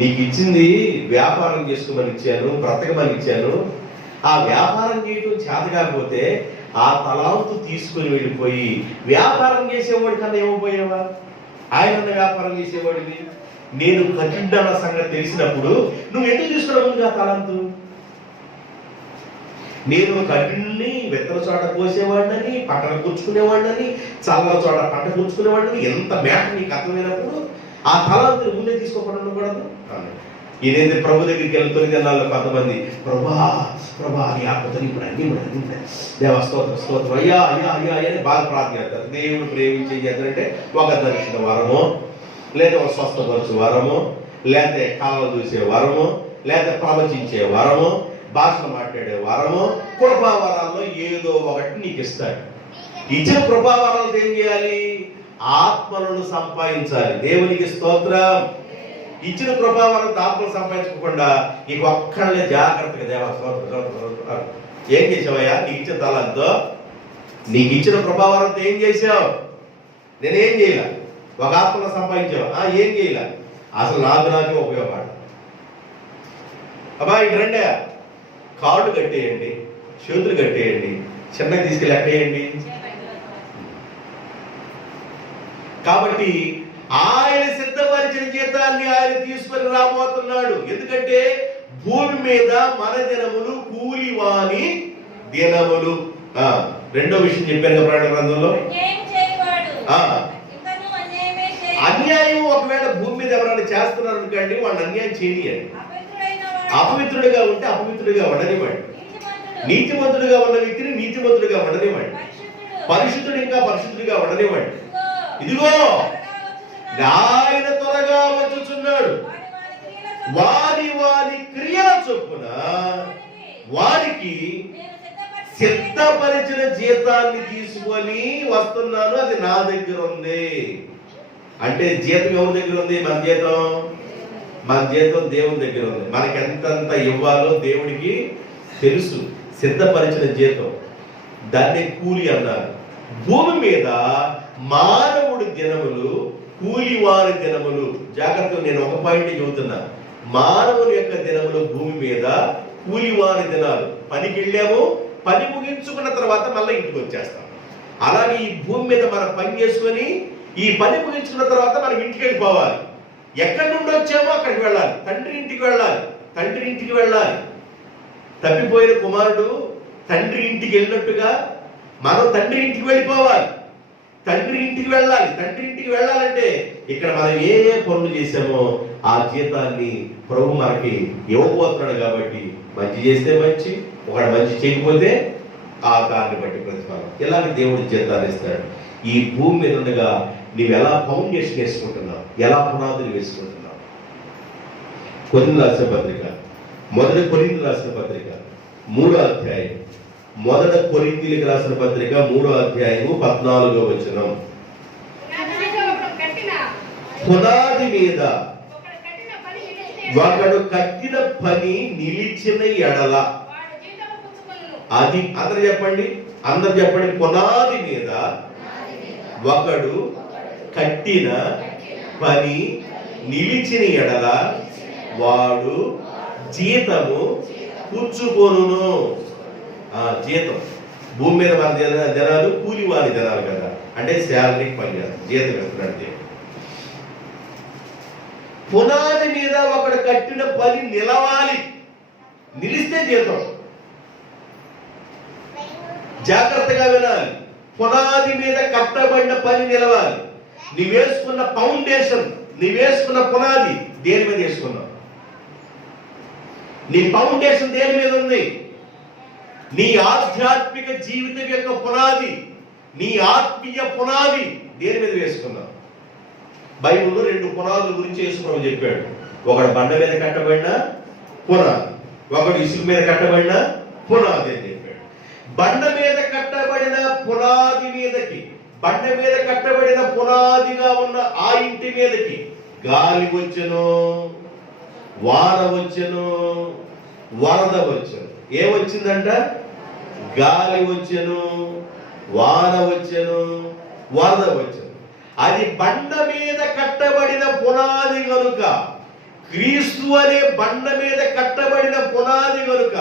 నీకు ఇచ్చింది వ్యాపారం చేసుకోమని ఇచ్చాను, బ్రతకమని ఇచ్చాను. ఆ వ్యాపారం చేయడం చేత కాకపోతే ఆ తలాంతు తీసుకొని వెళ్ళిపోయి వ్యాపారం చేసేవాడి కన్నా ఏమైపోయావా? ఆయన వ్యాపారం చేసేవాడిని. నేను కఠిన సంగతి తెలిసినప్పుడు నువ్వు ఎందుకు తీసుకున్నావు ఆ తలాంతు? నేను కఠిన్ని విత్తన చోట కోసేవాడినని, పక్కన కూర్చుకునేవాడినని, చల్ల చోట పంట కూర్చుకునేవాడిని, ఎంత మేట నీకు అర్థమైనప్పుడు ఆ తలాంతుని ముందే తీసుకోకుండా ఉండకూడదు అన్నాడు. ఇదేంటి ప్రభు దగ్గరికి వెళ్ళి 9 దినాల్లో కొంతమంది ప్రభా అని ఆపదని ఇప్పుడు అన్ని దేవ స్తోత్రం అయ్యా అయ్యా అయ్యా అని బాగా ప్రార్థన చేస్తారు. దేవుడు ప్రేమించే చేస్తారంటే ఒక దర్శన వరము, లేదా ఒక స్వస్థపరచు వరము, లేకపోతే కళలు చూసే వరము, లేదా ప్రవచించే వరము, భాషలు మాట్లాడే వరము, కృపావరాల్లో ఏదో ఒకటి నీకు ఇస్తాడు. ఇచ్చిన కృపావరాలతో ఏం చేయాలి? ఆత్మలను సంపాదించాలి. దేవునికి స్తోత్రం. ఇచ్చిన కృపావరం ఆత్మలు సంపాదించకుండా నీకు ఒక్కడలే జాగ్రత్తగా దేవ స్తోత్రం. ఏం చేసావయ్యా? నీకు ఇచ్చిన తలంతో, నీకు ఇచ్చిన కృపావరంతో ఏం చేసావు? నేనేం చేయలే. ఒక ఆత్మను సంపాదించావు, ఏం చేయలే. అసలు నాకే ఉపయోగపడ. అబ్బా ఇటు రండి, కాళ్ళు కట్టేయండి, చేతులు కట్టేయండి, చిన్నగా తీసుకెళ్ళి ఎక్కడేయండి. కాబట్టి ఆయన సిద్ధపరిచిన జీతాన్ని ఆయన తీసుకొని రాబోతున్నాడు. ఎందుకంటే భూమి మీద మన దినములు కూలివాని దినములు. రెండో విషయం చెప్పాను కదా ప్రకటన గ్రంథంలో, అన్యాయం ఒకవేళ భూమి మీద ఎవరైనా చేస్తున్నారు అనుకోండి, వాడిని అన్యాయం చేయనియండి. అపవిత్రుడిగా ఉంటే అపవిత్రుడిగా ఉండనివ్వండి. నీతిమంతుడిగా ఉన్న వ్యక్తిని నీతిమంతుడిగా ఉండనివ్వండి. పరిశుద్ధుడు ఇంకా పరిశుద్ధుడిగా ఉండనివ్వండి. ఇదిగో ఆయన త్వరగా వచ్చుచున్నాడు. వారి వారి క్రియల చొప్పున వారికి సిద్ధపరిచిన జీతాన్ని తీసుకొని వస్తున్నాను. అది నా దగ్గర ఉంది. అంటే జీతం ఎవరి దగ్గర ఉంది? మన జీతం దేవుని దగ్గర ఉంది. మనకి ఎంతంత ఇవ్వాలో దేవుడికి తెలుసు. సిద్ధపరిచిన జీతం, దాన్ని కూలి అన్నారు. భూమి మీద మానవుడి దినములు కూలివారి దినములు. జాగ్రత్తగా నేను ఒక పాయింట్ చెబుతున్నా. మానవుని యొక్క దినములు భూమి మీద కూలివారి దినాలు. పనికి వెళ్ళాము, పని ముగించుకున్న తర్వాత మళ్ళీ ఇంటికి వచ్చేస్తాం. అలాగే ఈ భూమి మీద మనం పని చేసుకొని ఈ పని ముగించుకున్న తర్వాత మనం ఇంటికి వెళ్ళిపోవాలి. ఎక్కడి నుండి వచ్చామో అక్కడికి వెళ్ళాలి. తండ్రి ఇంటికి వెళ్ళాలి. తప్పిపోయిన కుమారుడు తండ్రి ఇంటికి వెళ్ళినట్టుగా మనం తండ్రి ఇంటికి వెళ్ళిపోవాలి. తండ్రి ఇంటికి వెళ్ళాలంటే ఇక్కడ మనం ఏ పనులు చేసామో ఆ జీతాన్ని ప్రభు మనకి ఇవ్వబోతున్నాడు. కాబట్టి మంచి చేస్తే మంచి, ఒకడు మంచి చేయకపోతే ఆ దాన్ని బట్టి ప్రతిఫలం. ఇలాగే దేవుడు జీతాన్ని ఇస్తాడు. ఈ భూమి మీద ఉండగా నువ్వు ఎలా ఫౌండేషన్ వేసుకుంటున్నావు, ఎలా పునాదులు వేసుకుంటున్నావు? కొరింథీయులకు రాసిన పత్రిక, మొదటి కొరింథీయులకు రాసిన పత్రిక 3వ అధ్యాయం, మొదటి కొరింథీయులకు రాసిన పత్రిక 3వ అధ్యాయము 14వ వచనం. పునాది మీద ఒకడు కట్టిన పని నిలిచిన ఎడల, అది అందరు చెప్పండి. పునాది మీద ఒకడు కట్టిన పని నిలిచిన ఎడల వాడు జీతము పుచ్చుకొనును. జీతం భూమి మీద మన జనాలు కూలివారి జనాలు కదా, అంటే శాలరీ పని చేస్తారు, జీతం ఇస్తున్నాడు. పునాది మీద ఒకడు కట్టిన పని నిలవాలి, నిలిస్తే జీతం. జాగ్రత్తగా వినాలి. పునాది మీద కట్టబడిన పని నిలవాలి. నీవేసుకున్న ఫౌండేషన్, నీవేసుకున్న పునాది దేని మీద వేసుకున్నావు? నీ ఫౌండేషన్ దేని మీద ఉంది? నీ ఆధ్యాత్మిక జీవితం యొక్క పునాది, నీ ఆత్మీయ పునాది దేని మీద వేసుకున్నావు? బైబిల్లో 2 పునాదుల గురించి యేసు ప్రభు చెప్పాడు. ఒకడు బండ మీద కట్టబడిన పునాది, ఒకడు ఇసుక మీద కట్టబడిన పునాది అని చెప్పాడు. బండ మీద కట్టబడిన పునాది మీదకి, బండ మీద కట్టబడిన పునాదిగా ఉన్న ఆ ఇంటి మీదకి గాలి వచ్చెను, వాన వచ్చెను, వరద వచ్చెను. ఏమొచ్చిందంట? గాలి వచ్చెను, వాన వచ్చెను, వరద వచ్చెను. అది బండ మీద కట్టబడిన పునాది కనుక, క్రీస్తు అనే బండ మీద కట్టబడిన పునాది కనుక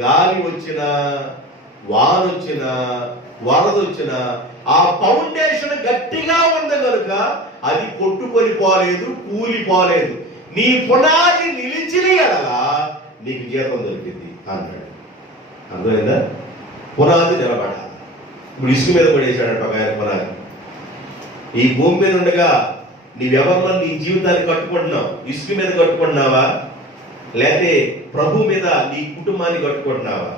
గాలి వచ్చినా, వాన వచ్చినా, వరద వచ్చినా ఆ ఫౌండేషన్ గట్టిగా ఉంది కనుక అది కొట్టుకొని పోలేదు, కూలిపోలేదు. నీ పునాది నిలిచిన ఎడలా నీకు జీతం దొరికింది అన్నాడు. అర్థమైందా? పునాది నిలబడాలి. ఇప్పుడు ఇసుక మీద పడేశాడంట ఒక ఆయన పునాది. ఈ భూమి మీద ఉండగా నీవెవరిలో నీ జీవితాన్ని కట్టుకుంటున్నావు? ఇసుక మీద కట్టుకుంటున్నావా, లేకపోతే ప్రభు మీద నీ కుటుంబాన్ని కట్టుకుంటున్నావా?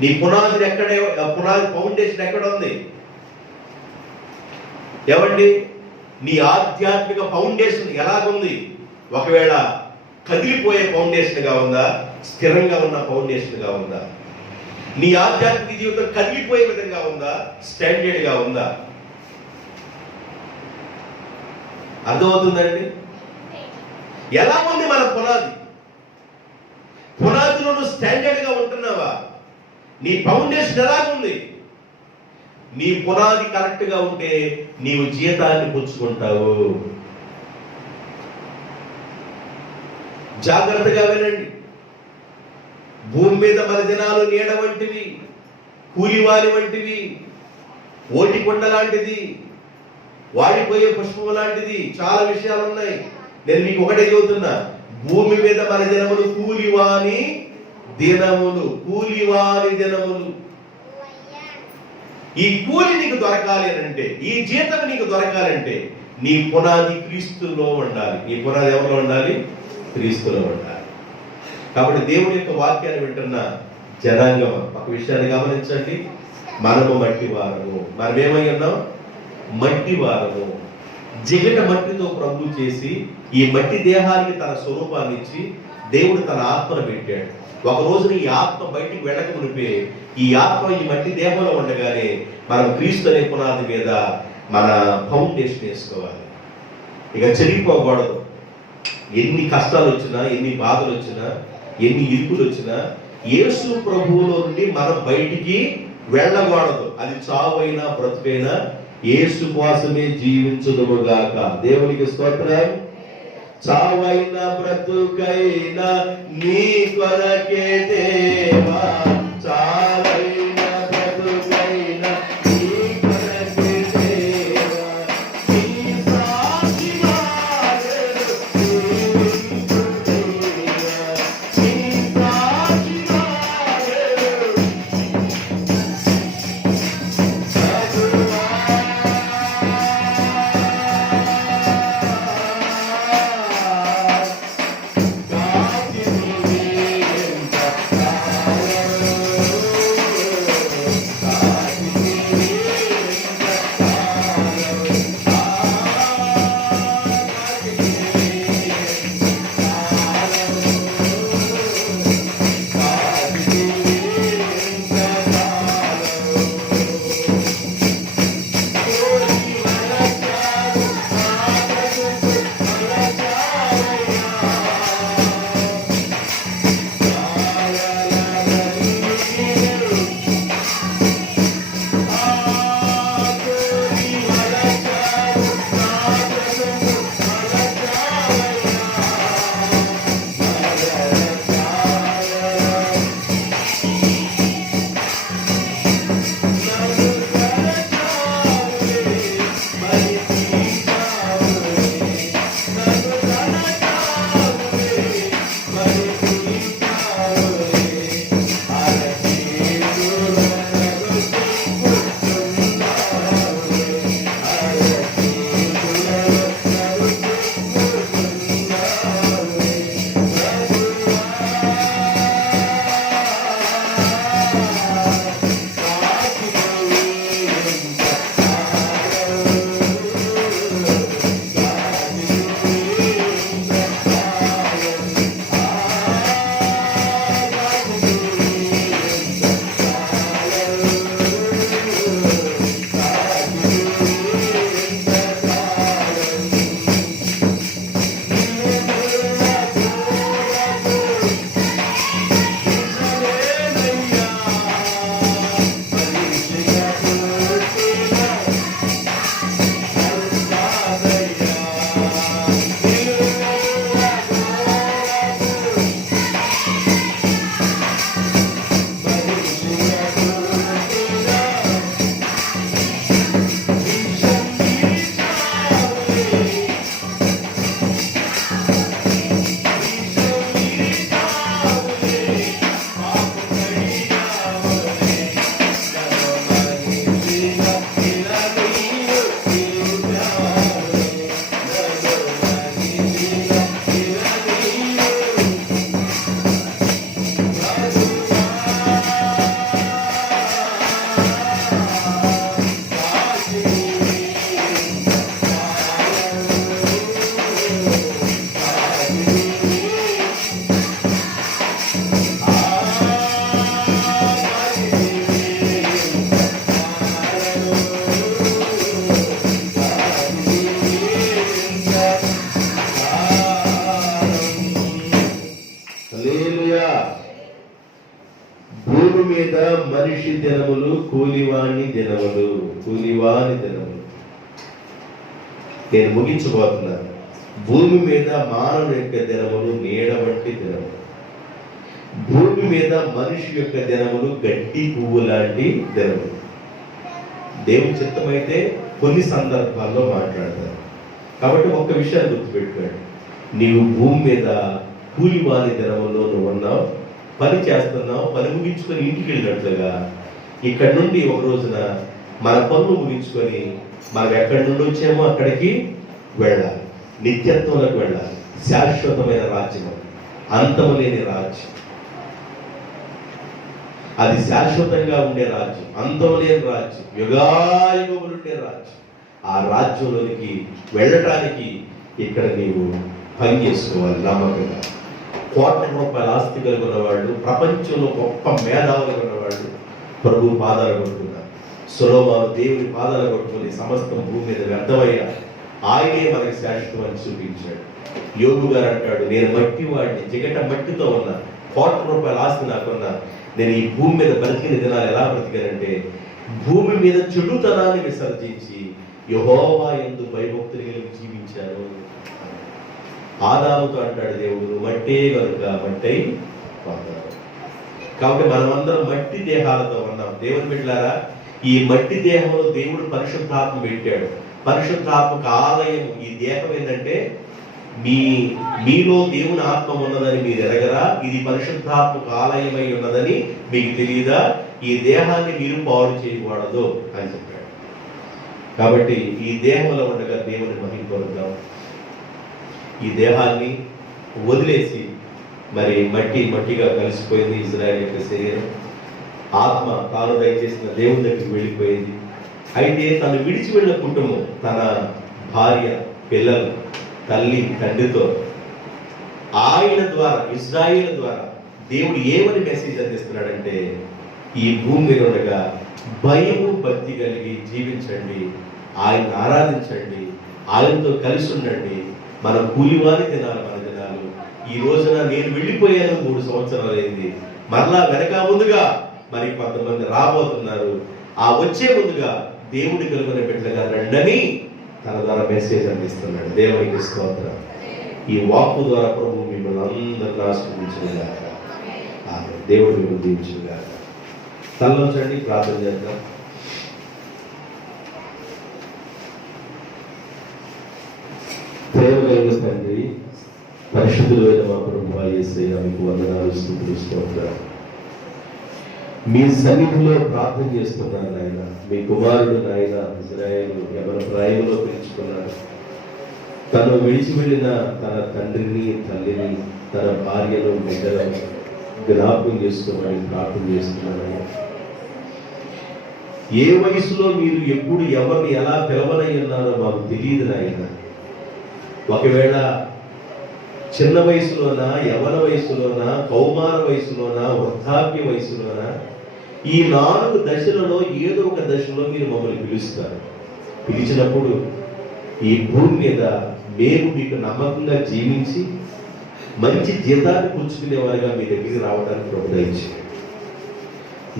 నీ పునాది ఎక్కడే, పునాది ఫౌండేషన్ ఎక్కడ ఉంది? ఏమండి, నీ ఆధ్యాత్మిక ఫౌండేషన్ ఎలాగుంది? ఒకవేళ కదిలిపోయే ఫౌండేషన్ గా ఉందా, స్థిరంగా ఉన్న ఫౌండేషన్ గా ఉందా? నీ ఆధ్యాత్మిక జీవితం కదిలిపోయే విధంగా ఉందా, స్టాండర్డ్ గా ఉందా? అర్థమవుతుందండి? ఎలా ఉంది మన పునాది? పునాదిలో నువ్వు స్టాండర్డ్ గా ఉంటున్నావా? నీ ఫౌండేషన్ ఎలాగుంది? నీ పునాది కరెక్ట్ గా ఉంటే నీవు జీతాన్ని పుచ్చుకుంటావు. జాగ్రత్తగా వినండి. భూమి మీద మన దినాలు నీడ వంటివి, కూలివారి వంటివి, ఓటికొండ లాంటిది, వాడిపోయే పుష్పం లాంటిది. చాలా విషయాలు ఉన్నాయి. నేను మీకు ఒకటే చెబుతున్నా, భూమి మీద మన దినములు కూలివాని దినములు, కూలివారి దినములు. ఈ కూలి నీకు దొరకాలి అంటే, ఈ జీతం నీకు దొరకాలంటే నీ పునాది క్రీస్తులో ఉండాలి. నీ పునాది ఎవరిలో ఉండాలి? క్రీస్తులో ఉండాలి. కాబట్టి దేవుడి యొక్క వాక్యాన్ని వింటున్న జనాంగం ఒక విషయాన్ని గమనించండి. మనము మట్టి వారము. మనం ఏమై ఉన్నాం? మట్టి వారము. జిగట మట్టితో ప్రభు చేసి ఈ మట్టి దేహానికి తన స్వరూపాన్ని ఇచ్చి దేవుడు తన ఆత్మను పెట్టాడు. ఒక రోజున ఈ ఆత్మ బయటికి వెళ్ళక మునిపే ఈ ఆత్మ ఈ మట్టి దేహంలో ఉండగానే మనం క్రీస్తు అనే పునాది మీద మన ఫౌండేషన్ వేసుకోవాలి. ఇక చెరిగిపోకూడదు. ఎన్ని కష్టాలు వచ్చినా, ఎన్ని బాధలు వచ్చినా, ఎన్ని ఇరుకులు వచ్చినా యేసు ప్రభువులో నుండి మనం బయటికి వెళ్ళకూడదు. అది చావైనా బ్రతుకైనా యేసు కోసమే జీవించుదుముగాక. దేవునికి స్తోత్రం. చావైనా బ్రతుకైనా నీ కొరకే దేవా, చావైనా బ్రతుకైనా నీ కొరకే దేవా, నీ సాక్షిగా భూమి మీద మనిషి దినములు కూలివాణి దినములు. కూలివాని దినములు. నేను ముగించబోతున్నాను. భూమి మీద మానవుని యొక్క దినములు నీడ వంటి దినములు. భూమి మీద మనిషి యొక్క దినములు గడ్డి పువ్వు లాంటి దినములు. దేవుని చిత్తమైతే కొన్ని సందర్భాల్లో మాట్లాడతారు. కాబట్టి ఒక్క విషయాన్ని గుర్తుపెట్టుకోండి. నీవు భూమి మీద కూలివాని దినములో నువ్వు ఉన్నావు, పని చేస్తున్నావు. పని ముగించుకొని ఇంటికి వెళ్ళినట్లుగా ఇక్కడ నుండి ఒక రోజున మన పనులు ముగించుకొని మనం ఎక్కడి నుండి వచ్చామో అక్కడికి వెళ్ళాలి. నిత్యత్వంలోకి వెళ్ళాలి. శాశ్వతమైన రాజ్యం, అంతము లేని రాజ్యం. అది శాశ్వతంగా ఉండే రాజ్యం, అంతం లేని రాజ్యం, యుగాయుగములు ఉండే రాజ్యం. ఆ రాజ్యంలోనికి వెళ్ళటానికి ఇక్కడ నీవు పని చేసుకోవాలి నమ్మకంగా. కోట్ల రూపాయల ఆస్తి కలిగి ఉన్నవాళ్ళు, ప్రపంచంలో గొప్ప మేధావులు ఉన్నవాళ్ళు ప్రభు పాదాలు కొట్టుకున్నారు. సొలొమోను దేవుని పాదాలు కొట్టుకుని సమస్తం భూమి మీద వ్యర్థమయ్యా, ఆయనే మనకి శాశ్వతం అని చూపించాడు. యోగు గారు అంటాడు, నేను మట్టి వాడిని, జిగట మట్టితో ఉన్నా, కోట్ల రూపాయల ఆస్తి నాకున్నా, నేను ఈ భూమి మీద బ్రతికిన దినాలు ఎలా బ్రతికానంటే భూమి మీద చెడుతనాన్ని విసర్జించి యెహోవా యందు భయభక్తులు కలిగి జీవించాను. ఆదాముతో అంటాడు దేవుడు, మట్టే కనుక మట్టై పోతాడు. కాబట్టి మనమందరం మట్టి దేహాలతో ఉన్నాం. దేవుని బిడ్డలారా, ఈ మట్టి దేహంలో దేవుడు పరిశుద్ధాత్మ పెట్టాడు. పరిశుద్ధాత్మక ఆలయం ఈ దేహం ఏంటంటే మీలో దేవుని ఆత్మ ఉన్నదని మీరు ఎరగరా? ఇది పరిశుద్ధాత్మక ఆలయమై ఉన్నదని మీకు తెలియదా? ఈ దేహాన్ని మీరు పాడు చేయకూడదు అని చెప్పాడు. కాబట్టి ఈ దేహంలో ఉండగా దేవుని మహిమపరుద్దాం. ఈ దేహాన్ని వదిలేసి మరి మట్టిగా కలిసిపోయింది ఇజ్రాయేల్ యొక్క శరీరం. ఆత్మ తాను దయచేసిన దేవుని దగ్గరికి వెళ్ళిపోయింది. అయితే తను విడిచి వెళ్ళిన కుటుంబం, తన భార్య, పిల్లలు, తల్లి, తండ్రితో ఆయన ద్వారా, ఇజ్రాయేల్ ద్వారా దేవుడు ఏమని మెసేజ్ అందిస్తున్నాడంటే, ఈ భూమి మీద ఉండగా భయము భక్తి కలిగి జీవించండి, ఆయన ఆరాధించండి, ఆయనతో కలిసి ఉండండి. మన కూలివాని దినాలు మన దినాలు. ఈ రోజున నేను వెళ్ళిపోయాను, 3 సంవత్సరాలు అయింది. మరలా వెనక ముందుగా మరి కొంతమంది రాబోతున్నారు. ఆ వచ్చే ముందుగా దేవుడి కలుగునే బిడ్డలుగా రండని తన ద్వారా మెసేజ్ అందిస్తున్నాడు. దేవునికి స్తోత్రం. ఈ వాక్కు ద్వారా ప్రభు మిమ్మల్ని అందరినీ ఆశీర్వదించుగాక. దేవుడు మిమ్మల్ని దీవించుగాక. తలలోంచండి, ప్రార్థన చేద్దాం. ప్రేమగలిగిన తండ్రి, పరిశుద్ధులైన మా ప్రభువా యేసయ్య, మీకు వందనాలు, స్తుతులు, స్తోత్రాలు. మీ సన్నిధిలో ప్రార్థన చేస్తున్నాను నాయన. మీ కుమారుడు నాయన ఇజ్రాయేలు ఎవరి ప్రాయంలో పిలుచుకున్నాడు. తను విడిచి వెళ్ళిన తన తండ్రిని, తల్లిని, తన భార్యను, బిడ్డలను జ్ఞాపకం చేసుకోమని ప్రార్థన చేస్తున్నాను. ఏ వయసులో మీరు ఎప్పుడు ఎవరిని ఎలా పిలవనై ఉన్నారో మాకు తెలియదు నాయన. ఒకవేళ చిన్న వయసులోనా, యవ్వన వయసులోనా, కౌమార వయసులోనా, వృద్ధాప్య వయసులోనా, ఈ 4 దశలలో ఏదో ఒక దశలో మీరు మమ్మల్ని పిలుస్తారు. పిలిచినప్పుడు ఈ భూమి మీద మేము మీకు నమ్మకంగా జీవించి మంచి జీతాన్ని పుచ్చుకునేవారుగా మీ దగ్గరికి రావడానికి ప్రభుత్వం.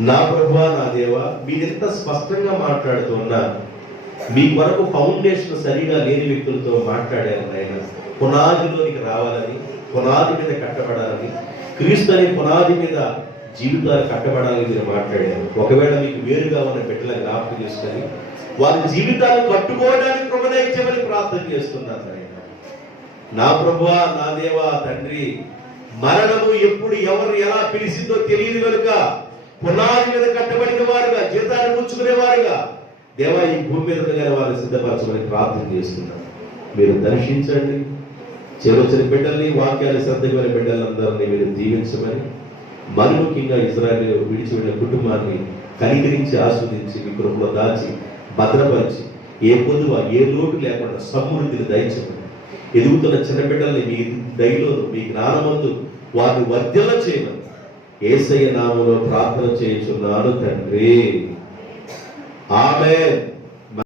నా ప్రభువా, నా దేవా, మీరెంత స్పష్టంగా మాట్లాడుతున్నా మీ కొరకు ఫౌండేషన్ సరిగా లేని వ్యక్తులతో మాట్లాడారు నాయన. పునాదిలోనికి రావాలని, పునాది మీద కట్టబడాలని, క్రీస్తు అనే పునాది మీద జీవితాలు కట్టబడాలని మీరు మాట్లాడారు. ఒకవేళ మీకు వేరుగా ఉన్న బిడ్డల జ్ఞాపకం చేసుకొని వారి జీవితాలు కట్టుకోవడానికి కృపదయించమని ప్రార్థన చేస్తున్నాను నాయన. నా ప్రభువా, నా దేవా, తండ్రి, మరణము ఎప్పుడు ఎవరు ఎలా పిలిచిందో తెలియదు కనుక పునాది మీద కట్టబడిన వారుగా, జీతాన్ని పుచ్చుకునేవారుగా దేవా ఈ భూమి మీద వారిని సిద్ధపరచమని ప్రార్థన చేస్తున్నాను. మీరు దర్శించండి. చిన్న బిడ్డల్ని, వాక్యాన్ని శ్రద్ధమైన బిడ్డలందరినీ మీరు దీవించమని, మరి ముఖ్యంగా ఇజ్రాయేలు విడిచి వెళ్ళిన కుటుంబాన్ని కనికరించి ఆస్వాదించి మీ కృపలో దాచి భద్రపరిచి ఏ పొదువ, ఏ లోటు లేకుండా సమృద్ధిని దయచమని, ఎదుగుతున్న చిన్న బిడ్డల్ని మీ దయలోను, మీ జ్ఞానమందు వారిని వర్ధిల్ల చేయమని యేసయ్య నామములో ప్రార్థన చేయుచున్నాను తండ్రి. ఆమేన్.